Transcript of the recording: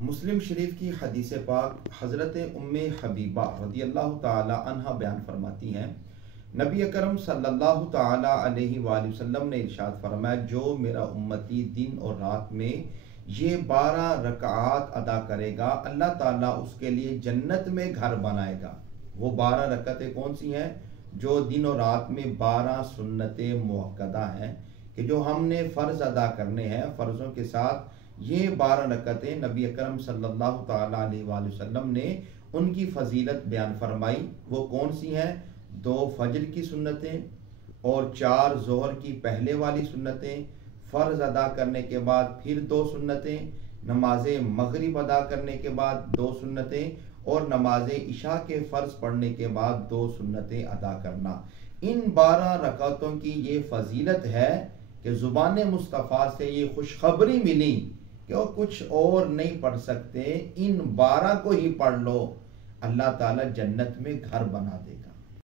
مسلم شریف کی حدیث پاک حضرت ام حبیبہ رضی اللہ تعالی عنہ بیان فرماتی ہیں، نبی اکرم صلی اللہ تعالی علیہ وآلہ وسلم نے ارشاد فرمایا، جو میرا امتی دن اور رات میں یہ 12 رکعات ادا کرے گا، اللہ تعالیٰ اس کے لیے جنت میں گھر بنائے گا۔ وہ 12 رکعتیں کون سی ہیں؟ جو دن اور رات میں 12 سنتیں مؤکدہ ہیں کہ جو ہم نے فرض ادا کرنے ہیں، فرضوں کے ساتھ یہ 12 رکعتیں نبی اکرم صلی اللہ تعالیٰ علیہ وآلہ وسلم نے ان کی فضیلت بیان فرمائی۔ وہ کون سی ہیں؟ 2 فجر کی سنتیں اور 4 ظہر کی پہلے والی سنتیں، فرض ادا کرنے کے بعد پھر 2 سنتیں، نماز مغرب ادا کرنے کے بعد 2 سنتیں، اور نماز عشاء کے فرض پڑھنے کے بعد 2 سنتیں ادا کرنا۔ ان 12 رکعتوں کی یہ فضیلت ہے کہ زبان مصطفیٰ سے یہ خوشخبری ملی کہ وہ کچھ اور نہیں پڑھ سکتے، ان 12 کو ہی پڑھ لو، اللہ تعالیٰ جنت میں گھر بنا دے گا۔